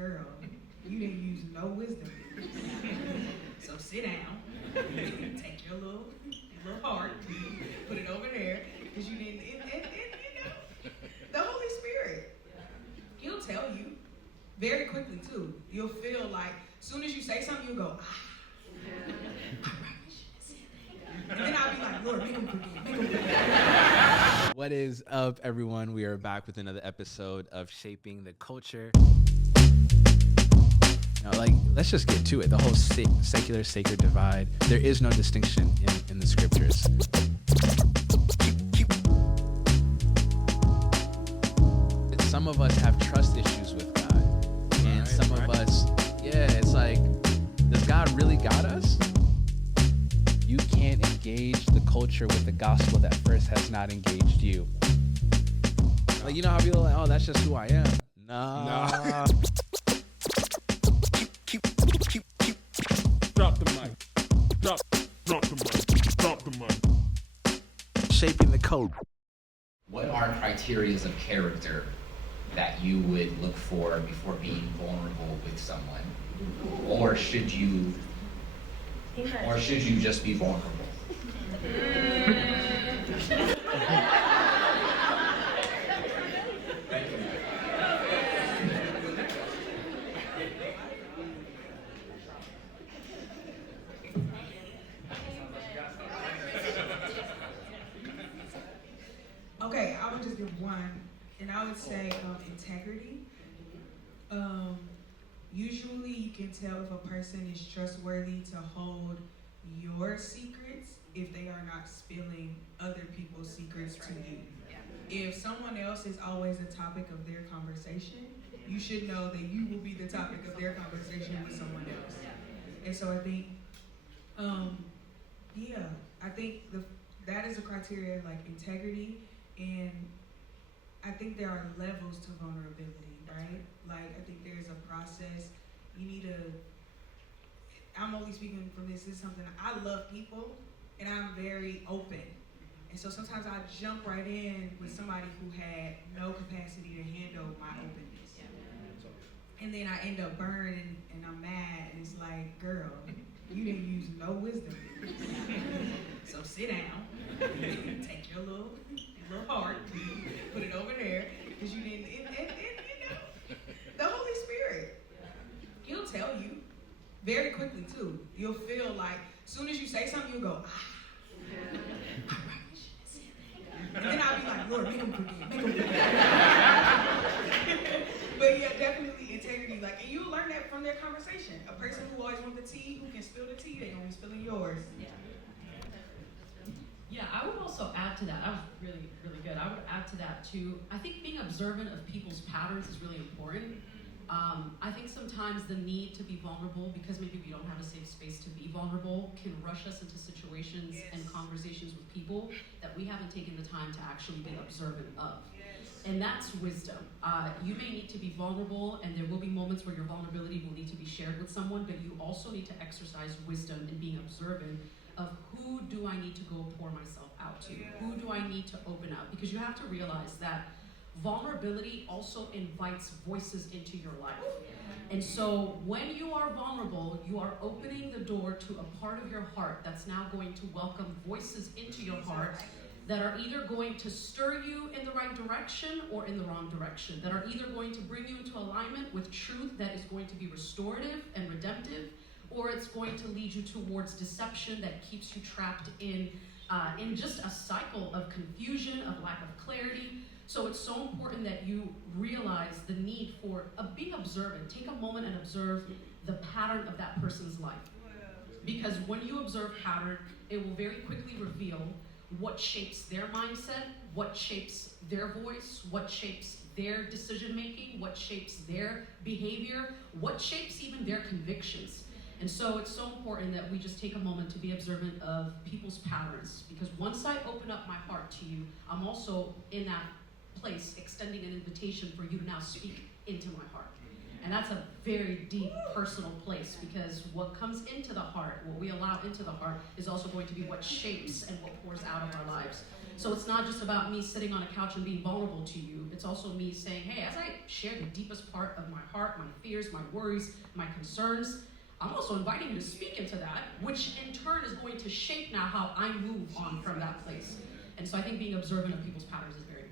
girl, you didn't use no wisdom. So sit down, take your little heart, put it over there, because you didn't, the Holy Spirit, He'll tell you very quickly too. You'll feel like, as soon as you say something, you'll go, and then I'll be like, Lord, make him forget. What is up, everyone? We are back with another episode of Shaping the Culture. Let's just get to it. The whole secular sacred divide. There is no distinction in the scriptures. Some of us have trust issues with God, and some of us, it's like, does God really got us? You can't engage the culture with the gospel that first has not engaged you. Like, you know how people are like, oh, that's just who I am. Nah. Keep. Drop the mic. Drop the mic. Shaping the code. What are criteria of character that you would look for before being vulnerable with someone? Or should you just be vulnerable? Okay, I would just give one, and I would say integrity. Usually you can tell if a person is trustworthy to hold your secrets if they are not spilling other people's secrets to you. If someone else is always the topic of their conversation, you should know that you will be the topic of their conversation with someone else. And so I think, that is a criteria, like integrity. And I think there are levels to vulnerability, right? Like, I think there's a process. I'm only speaking from this is something, I love people, and I'm very open. And so sometimes I jump right in with somebody who had no capacity to handle my openness. And then I end up burned and I'm mad, and it's like, girl, you didn't use no wisdom. So sit down, take your little heart, put it over there, because you didn't, the Holy Spirit, He'll tell you very quickly too. You'll feel like, as soon as you say something, you'll go, and then I'll be like, Lord, make him forget. But yeah, definitely integrity. Like, and you'll learn that from their conversation. A person who always wants the tea, who can spill the tea, they gonna be spilling yours. Yeah, I would also add to that. That was really, really good. I would add to that too. I think being observant of people's patterns is really important. I think sometimes the need to be vulnerable, because maybe we don't have a safe space to be vulnerable, can rush us into situations and conversations with people that we haven't taken the time to actually be observant of. And that's wisdom. You may need to be vulnerable, and there will be moments where your vulnerability will need to be shared with someone, but you also need to exercise wisdom in being observant of who do I need to go pour myself out to? Who do I need to open up? Because you have to realize that vulnerability also invites voices into your life. And so when you are vulnerable, you are opening the door to a part of your heart that's now going to welcome voices into your heart that are either going to stir you in the right direction or in the wrong direction, that are either going to bring you into alignment with truth that is going to be restorative and redemptive, or it's going to lead you towards deception that keeps you trapped in just a cycle of confusion, of lack of clarity. So it's so important that you realize the need for being observant. Take a moment and observe the pattern of that person's life. Because when you observe pattern, it will very quickly reveal what shapes their mindset, what shapes their voice, what shapes their decision making, what shapes their behavior, what shapes even their convictions. And so it's so important that we just take a moment to be observant of people's patterns, because once I open up my heart to you, I'm also in that place extending an invitation for you to now speak into my heart. And that's a very deep personal place, because what comes into the heart, what we allow into the heart, is also going to be what shapes and what pours out of our lives. So it's not just about me sitting on a couch and being vulnerable to you. It's also me saying, hey, as I share the deepest part of my heart, my fears, my worries, my concerns, I'm also inviting you to speak into that, which in turn is going to shape now how I move on from that place. And so I think being observant of people's patterns is very